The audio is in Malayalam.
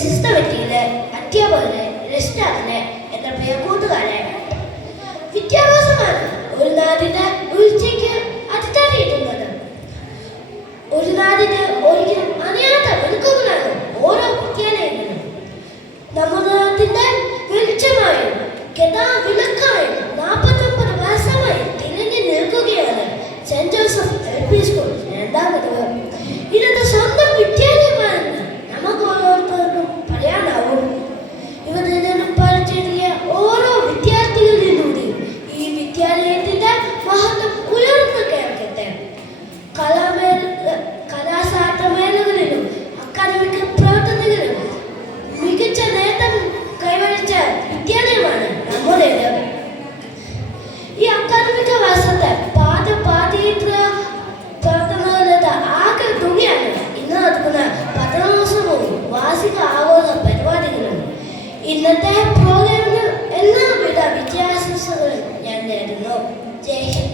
വിശിഷ്ട വ്യക്തികളെ, അധ്യാപകരെ, രക്ഷിതാക്കളെ, എന്റെ പ്രിയ കൂട്ടുകാരെ, വിദ്യാഭ്യാസമാണ് ഒരു നാടിന്റെ ഉയർച്ചയ്ക്ക് അടിത്തറയിടുന്നത്. ഒരു നാടിന് ഒരിക്കലും അണിയാത്ത വെളുക്കുകളാണ് ഓരോ വിദ്യാലയങ്ങളും. നമ്മുടെ നാട്ടിന്റെ വെളിച്ചമായും വിളക്കായും 49 വർഷമായി തിരിഞ്ഞു നിൽക്കുകയാണ് സെന്റ് ജോസഫ് LP സ്കൂൾ രണ്ടാമത്. ഇന്നത്തെ സ്വന്തം വിദ്യാലയമാണെന്ന് നമുക്ക് ഓരോരുത്തർക്കും പറയാനാവും. ഇവിടെ നിന്നും പഠിച്ചെത്തിയ ഓരോ വിദ്യാർത്ഥികളിലൂടെയും ഈ വിദ്യാലയത്തിന്റെ മഹത്വം ഉയർന്നു കേൾക്കട്ടെ. കലാശാസ്ത്രമേഖലകളിലും അക്കാദമിക് പ്രവർത്തനങ്ങളിലും മികച്ച നേട്ടം കൈവരിച്ച വിദ്യാലയമാണ് നമ്മുടേത്. ഈ അക്കാദമിക വർഷത്തെ പാഠ്യേതര പ്രവർത്തനങ്ങളുടെ ആകെ തുകയാണ് ഇന്ന് നടക്കുന്ന 10 വാർഷിക ആഘോഷ പരിപാടികളും. ഇന്നത്തെ പ്രോഗ്രാമിന് എല്ലാവിധ വിദ്യാഭ്യാസങ്ങളും ഞാൻ നേരുന്നു. ജയ് ഹിന്ദ്.